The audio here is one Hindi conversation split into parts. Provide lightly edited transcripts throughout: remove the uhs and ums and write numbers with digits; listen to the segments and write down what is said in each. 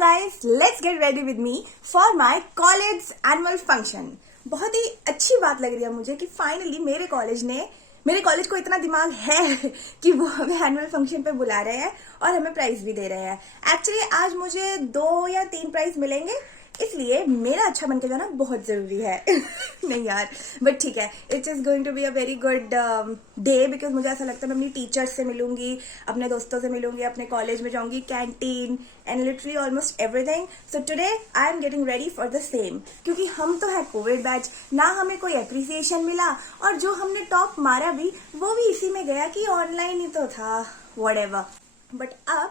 guys, let's get ready with me for my college annual function. बहुत ही अच्छी बात लग रही है मुझे कि फाइनली मेरे कॉलेज को इतना दिमाग है कि वो हमें एनुअल फंक्शन पे बुला रहे हैं और हमें प्राइज भी दे रहे हैं. एक्चुअली आज मुझे 2 या 3 प्राइज मिलेंगे, इसलिए मेरा अच्छा बन के जाना बहुत जरूरी है. नहीं यार, बट ठीक है, it is going to be a very good day because मुझे ऐसा लगता है मैं अपनी टीचर्स से मिलूंगी, अपने दोस्तों से मिलूंगी, अपने कॉलेज में जाऊंगी, canteen and literally almost everything. So today I am getting ready for the same, क्योंकि हम तो है कोविड बैच, ना हमें कोई अप्रिसिएशन मिला और जो हमने टॉप मारा भी वो भी इसी में गया कि ऑनलाइन ही तो था, व्हाटएवर. बट अब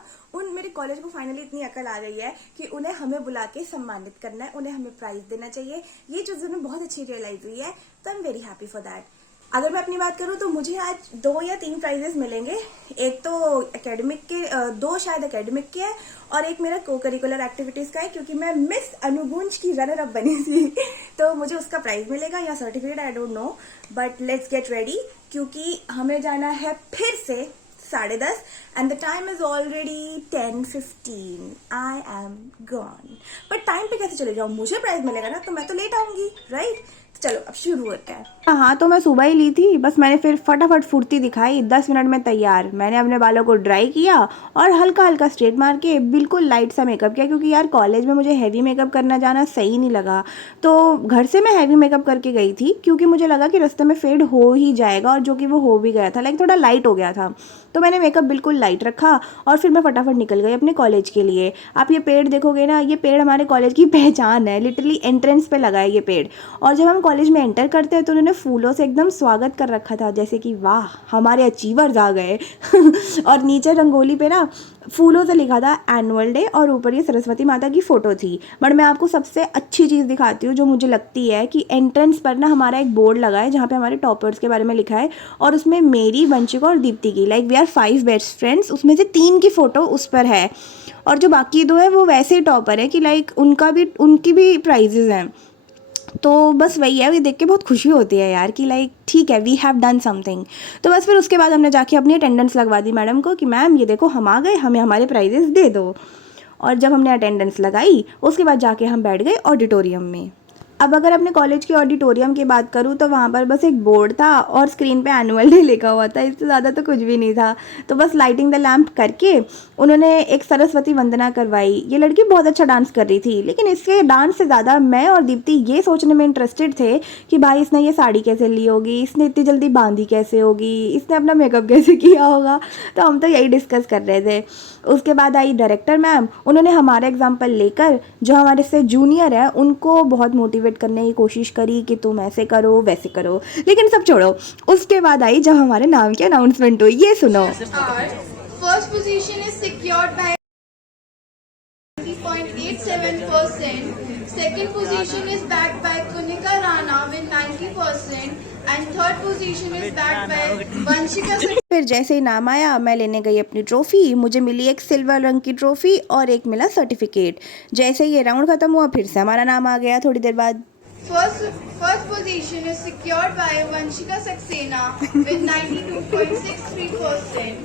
मेरे कॉलेज को फाइनली इतनी अकल आ गई है कि उन्हें हमें बुला के सम्मानित करना है, उन्हें हमें प्राइज देना चाहिए. ये चीज उन्हें बहुत अच्छी रियलाइज हुई है, तो I am very happy for that. अगर मैं अपनी बात करूं तो मुझे आज 2 या 3 प्राइजेस मिलेंगे. एक तो एकेडमिक के, 2 शायद एकेडमिक के है और एक मेरा को करिकुलर एक्टिविटीज का है, क्योंकि मैं मिस अनुगुंज की रनर अप बनी थी. तो मुझे उसका प्राइज मिलेगा या certificate, I don't know, but let's get ready क्योंकि हमें जाना है फिर से 10:30 and the time is already 10:15. I am gone. But time पे कैसे चले जाऊँ? मुझे प्राइज मिलेगा ना, तो मैं तो लेट आऊंगी, राइट? चलो अब शुरू होता है. हाँ, तो मैं सुबह ही ली थी, बस मैंने फिर फटाफट फुर्ती दिखाई, 10 मिनट में तैयार. मैंने अपने बालों को ड्राई किया और हल्का हल्का स्ट्रेट मार के बिल्कुल लाइट सा मेकअप किया, क्योंकि यार कॉलेज में मुझे हैवी मेकअप करना जाना सही नहीं लगा. तो घर से मैं हैवी मेकअप करके गई थी क्योंकि मुझे लगा कि रास्ते में फेड हो ही जाएगा, और जो कि वो हो भी गया था, लाइक थोड़ा लाइट हो गया था. तो मैंने मेकअप बिल्कुल लाइट रखा और फिर मैं फटाफट निकल गई अपने कॉलेज के लिए. आप ये पेड़ देखोगे ना, ये पेड़ हमारे कॉलेज की पहचान है. लिटरली एंट्रेंस पे लगा है ये पेड़, और जब हम कॉलेज में एंटर करते हैं तो उन्होंने फूलों से एकदम स्वागत कर रखा था, जैसे कि वाह हमारे अचीवर्स आ गए. और नीचे रंगोली पे ना फूलों से लिखा था एनुअल डे, और ऊपर ये सरस्वती माता की फ़ोटो थी. बट मैं आपको सबसे अच्छी चीज़ दिखाती हूँ जो मुझे लगती है कि एंट्रेंस पर ना हमारा एक बोर्ड लगा है जहाँ पे हमारे टॉपर्स के बारे में लिखा है, और उसमें मेरी, वंशिका और दीप्ति की, like we are 5 best friends, उसमें से 3 की फ़ोटो उस पर है. और जो बाकी 2 है वो वैसे ही टॉपर है कि लाइक उनकी भी प्राइजेज़ हैं. तो बस वही है, ये देख के बहुत खुशी होती है यार कि लाइक ठीक है, वी हैव डन समथिंग. तो बस फिर उसके बाद हमने जाके अपनी अटेंडेंस लगवा दी मैडम को कि मैम ये देखो हम आ गए, हमें हमारे प्राइजेस दे दो. और जब हमने अटेंडेंस लगाई उसके बाद जाके हम बैठ गए ऑडिटोरियम में. अब अगर अपने कॉलेज के ऑडिटोरियम की बात करूँ तो वहाँ पर बस एक बोर्ड था और स्क्रीन पे एनुअल डे लिखा हुआ था, इससे ज़्यादा तो कुछ भी नहीं था. तो बस लाइटिंग द लैम्प करके उन्होंने एक सरस्वती वंदना करवाई. ये लड़की बहुत अच्छा डांस कर रही थी, लेकिन इसके डांस से ज़्यादा मैं और दीप्ति ये सोचने में इंटरेस्टेड थे कि भाई इसने ये साड़ी कैसे ली होगी, इसने इतनी जल्दी बांधी कैसे होगी, इसने अपना मेकअप कैसे किया होगा. तो हम तो यही डिस्कस कर रहे थे. उसके बाद आई डायरेक्टर मैम, उन्होंने हमारा एग्जाम्पल लेकर जो हमारे से जूनियर है उनको बहुत मोटिवेट करने की कोशिश करी कि तुम ऐसे करो वैसे करो. लेकिन सब छोड़ो, उसके बाद आई जब हमारे नाम की अनाउंसमेंट हुई, ये सुनो. First position is secured by 90.87%. Second position is backed by Kunika Rana with 90%. And third position is backed by Vanshika. फिर जैसे ही नाम आया मैं लेने गई अपनी ट्रॉफी. मुझे मिली एक सिल्वर रंग की ट्रॉफी और एक मिला सर्टिफिकेट. जैसे ही ये राउंड खत्म हुआ फिर से हमारा नाम आ गया थोड़ी देर बाद. First position is secured by Vanshika Saxena with 92.63%.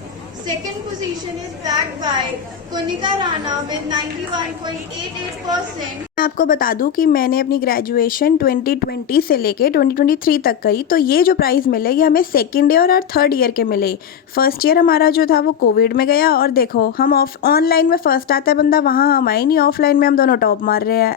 Second position is backed by Kunika Rana with 91.88%. मैं आपको बता दूं कि मैंने अपनी ग्रेजुएशन 2020 से लेके 2023 तक करी. तो ये जो प्राइज़ मिले ये हमें सेकेंड ईयर और थर्ड ईयर के मिले. फर्स्ट ईयर हमारा जो था वो कोविड में गया, और देखो हम ऑनलाइन में फर्स्ट आता है बंदा, वहाँ हम आए नहीं, ऑफलाइन में हम दोनों टॉप मार रहे हैं.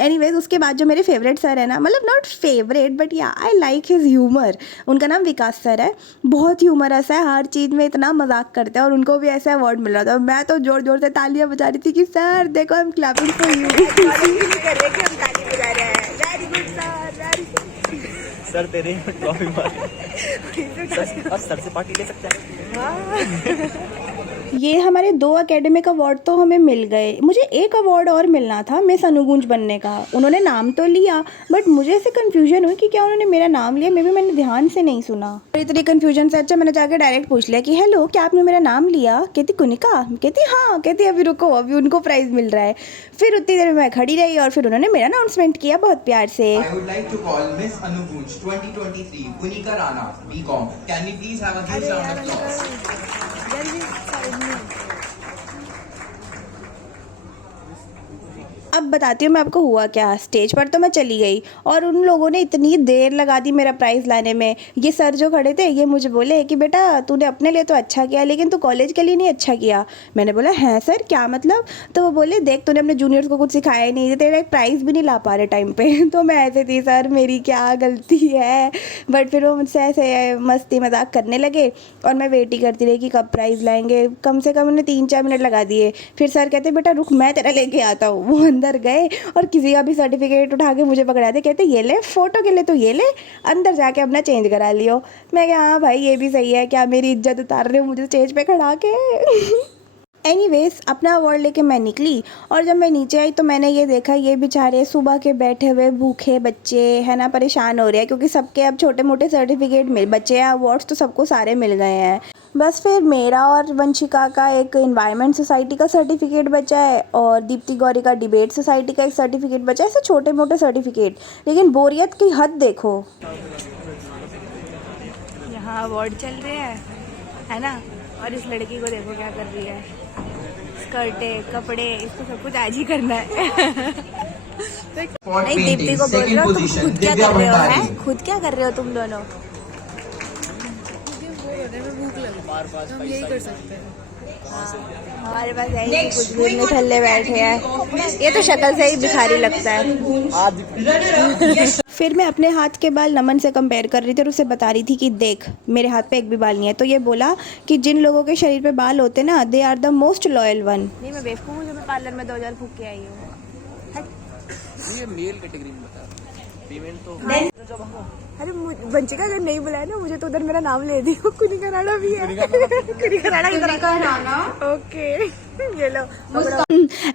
एनीवेज उसके बाद जो मेरे फेवरेट सर है ना, मतलब नॉट फेवरेट बट या आई लाइक हिज ह्यूमर. उनका नाम विकास सर है. बहुत ह्यूमरस है, हर चीज़ में इतना मजाक करते हैं, और उनको भी ऐसा अवार्ड मिल रहा था. मैं तो जोर जोर से तालियां बजा रही थी कि सर देखो हम क्लैपिंग फॉर यू. सर तेरे ट्रॉफी मार सर से पार्टी ले सकते हैं. ये हमारे 2 एकेडमिक अवार्ड तो हमें मिल गए. मुझे एक अवार्ड और मिलना था मिस अनुगुंज बनने का. उन्होंने नाम तो लिया बट मुझे ऐसे कन्फ्यूजन हुई कि क्या उन्होंने मेरा नाम लिया, मे भी मैंने ध्यान से नहीं सुना. इतनी कन्फ्यूजन से अच्छा मैंने जाकर डायरेक्ट पूछ लिया कि हेलो क्या आपने मेरा नाम लिया. कहती कुनिका, कहती हाँ, कहती अभी रुको अभी उनको प्राइज़ मिल रहा है. फिर उतनी देर में मैं खड़ी रही और फिर उन्होंने मेरा अनाउंसमेंट किया बहुत प्यार से. I would like to call Miss Anugunj 2023 Kunika Rana BCom. Can we please have a huge round of applause? अब बताती हूँ मैं आपको हुआ क्या। स्टेज पर तो मैं चली गई और उन लोगों ने इतनी देर लगा दी मेरा प्राइज़ लाने में। ये सर जो खड़े थे ये मुझे बोले कि बेटा तूने अपने लिए तो अच्छा किया लेकिन तू कॉलेज के लिए नहीं अच्छा किया। मैंने बोला हैं सर क्या मतलब? तो वो बोले देख तूने अपने जूनियर्स को कुछ सिखाया ही नहीं, तेरा एक प्राइज़ भी नहीं ला पा रहे टाइम पे। तो मैं ऐसे थी सर मेरी क्या गलती है। बट फिर वो मुझसे ऐसे मस्ती मजाक करने लगे और मैं वेट ही करती रही कि कब प्राइज़ लाएंगे। कम से कम उन्हें 3-4 मिनट लगा दिए। फिर सर कहते बेटा रुक मैं तेरा लेके आता हूँ। वो अंदर गए और किसी का भी सर्टिफिकेट उठा के मुझे पकड़ा दे, कहते ये ले फ़ोटो के लिए तो ये ले, अंदर जाके अपना चेंज करा लियो। मैं क्या हाँ भाई ये भी सही है, क्या मेरी इज्जत उतार रहे हो मुझे स्टेज पे खड़ा के। एनीवेज अपना अवार्ड लेके मैं निकली और जब मैं नीचे आई तो मैंने ये देखा ये बेचारे सुबह के बैठे हुए भूखे बच्चे है ना परेशान हो रहे हैं क्योंकि सबके अब छोटे मोटे सर्टिफिकेट मिल बचे हैं, अवार्ड्स तो सबको सारे मिल गए हैं। बस फिर मेरा और वंशिका का एक इन्वायरमेंट सोसाइटी का सर्टिफिकेट बचा है और दीप्ति गौरी का डिबेट सोसाइटी का एक सर्टिफिकेट बचा है। ऐसे छोटे मोटे सर्टिफिकेट, लेकिन बोरियत की हद देखो। यहाँ अवार्ड चल रहे हैं है ना, और इस लड़की को देखो क्या कर रही है, स्कर्टे कपड़े इसको सब कुछ आज ही करना है। नहीं दीप्ति को बोल रहा हूँ तुम खुद क्या कर रहे हो, है खुद क्या कर रहे हो तुम दोनों? हम यही कर सकते हैं। हमारे पास है कुछ भी में थल्ले बैठे हैं, ये तो शक्ल से ही भिखारी लगता है। फिर मैं अपने हाथ के बाल नमन से कंपेयर कर रही थी और उसे बता रही थी कि देख मेरे हाथ पे एक भी बाल नहीं है। तो ये बोला कि जिन लोगों के शरीर पे बाल होते ना they are the most loyal one. नहीं मैं बेवकूफ़ हूँ, मैं पार्लर में 2000 फूक के आई हूँ। ये मेल कैटेगरी में बता, फीमेल तो अरे वंशिका अगर नहीं बुलाया ना मुझे तो उधर मेरा नाम ले दियो। कुनिका राणा भी है। कुनिका राणा इधर ओके ये लो।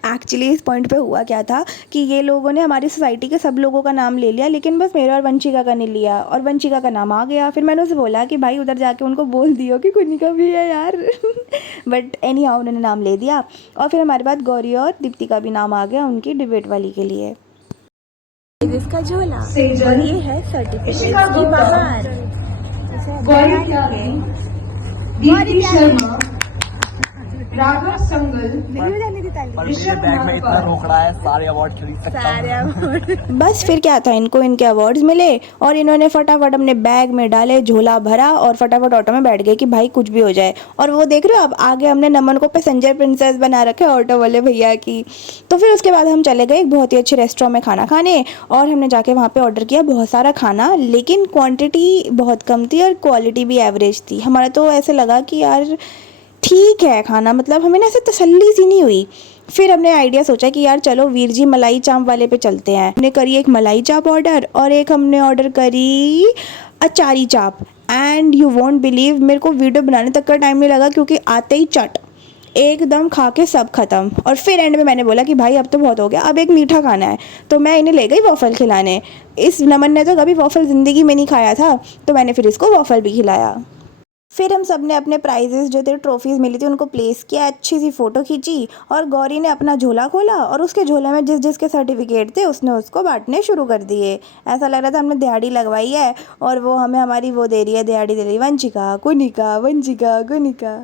एक्चुअली इस पॉइंट पे हुआ क्या था कि ये लोगों ने हमारी सोसाइटी के सब लोगों का नाम ले लिया लेकिन बस मेरा और वंशिका का नहीं लिया और वंशिका का नाम आ गया। फिर मैंने उसे बोला कि भाई उधर जाके उनको बोल दियो कि कुनिका भी है यार। बट एनी हाउ उन्होंने नाम ले दिया और फिर हमारे पास गौरी और दीप्ति का भी नाम आ गया उनकी डिबेट वाली के लिए। इसका झोला और ये है सर्टिफिकेट की बाहर। दीप्ति शर्मा, राघव संगल, बैग में इतना रोकड़ा है सारे अवार्ड खरीद सकता हूं। बस फिर क्या था, इनको इनके अवार्ड्स मिले और इन्होंने फटाफट अपने बैग में डाले, झोला भरा और फटाफट ऑटो में बैठ गए कि भाई कुछ भी हो जाए। और वो देख रहे हो अब आगे हमने नमन को पैसेंजर प्रिंसेस बना रखा है ऑटो वाले भैया की। तो फिर उसके बाद हम चले गए एक बहुत ही अच्छे रेस्टोरेंट में खाना खाने और हमने जाके वहाँ पे ऑर्डर किया बहुत सारा खाना, लेकिन क्वांटिटी बहुत कम थी और क्वालिटी भी एवरेज थी। हमारा तो ऐसे लगा कि यार ठीक है खाना, मतलब हमें ना ऐसे तसल्ली सी नहीं हुई। फिर हमने आइडिया सोचा कि यार चलो वीर जी मलाई चाप वाले पे चलते हैं। हमने करी एक मलाई चाप ऑर्डर और एक हमने ऑर्डर करी अचारी चाप। एंड यू वोंट बिलीव मेरे को वीडियो बनाने तक का टाइम नहीं लगा क्योंकि आते ही चट एकदम खा के सब खत्म। और फिर एंड में मैंने बोला कि भाई अब तो बहुत हो गया, अब एक मीठा खाना है। तो मैं इन्हें ले गई वॉफल खिलाने। इस नमन ने तो कभी वॉफल ज़िंदगी में नहीं खाया था तो मैंने फिर इसको वॉफल भी खिलाया। फिर हम सब ने अपने प्राइजेस जो थे ट्रॉफीज़ मिली थी उनको प्लेस किया, अच्छी सी फ़ोटो खींची और गौरी ने अपना झोला खोला और उसके झोले में जिस जिसके सर्टिफिकेट थे उसने उसको बांटने शुरू कर दिए। ऐसा लग रहा था हमने दिहाड़ी लगवाई है और वो हमें हमारी वो दे रही है, दिहाड़ी दे रही है। वंशिका कुनिका वंशिका कुनिका।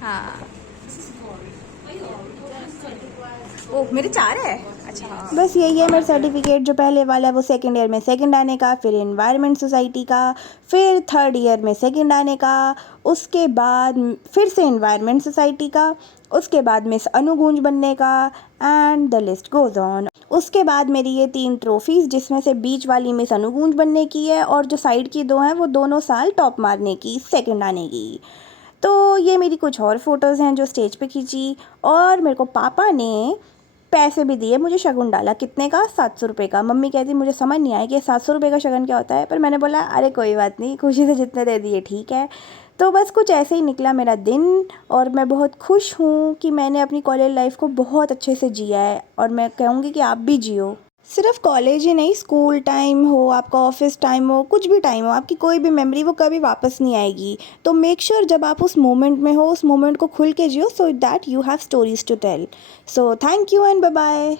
हाँ ओह मेरे 4 है। अच्छा बस यही है मेरा सर्टिफिकेट। जो पहले वाला है वो सेकंड ईयर में सेकंड आने का, फिर एनवायरनमेंट सोसाइटी का, फिर थर्ड ईयर में सेकंड आने का, उसके बाद फिर से एनवायरनमेंट सोसाइटी का, उसके बाद मिस अनुगूंज बनने का and the list goes on. उसके बाद मेरी ये 3 ट्रॉफीज़ जिसमें से बीच वाली मिस अनुगूंज बनने की है और जो साइड की 2 हैं वो दोनों साल टॉप मारने की, सेकंड आने की। तो ये मेरी कुछ और फ़ोटोज़ हैं जो स्टेज पे खींची और मेरे को पापा ने पैसे भी दिए, मुझे शगुन डाला। कितने का? 700 रुपये का। मम्मी कहती मुझे समझ नहीं आया कि 700 रुपये का शगुन क्या होता है, पर मैंने बोला अरे कोई बात नहीं, खुशी से जितने दे दिए ठीक है। तो बस कुछ ऐसे ही निकला मेरा दिन और मैं बहुत खुश हूँ कि मैंने अपनी कॉलेज लाइफ को बहुत अच्छे से जिया है और मैं कहूँगी कि आप भी जियो। सिर्फ कॉलेज ही नहीं, स्कूल टाइम हो, आपका ऑफिस टाइम हो, कुछ भी टाइम हो, आपकी कोई भी मेमोरी वो कभी वापस नहीं आएगी। तो मेक श्योर जब आप उस मोमेंट में हो उस मोमेंट को खुल के जियो so that you have stories to tell. So thank you and bye bye.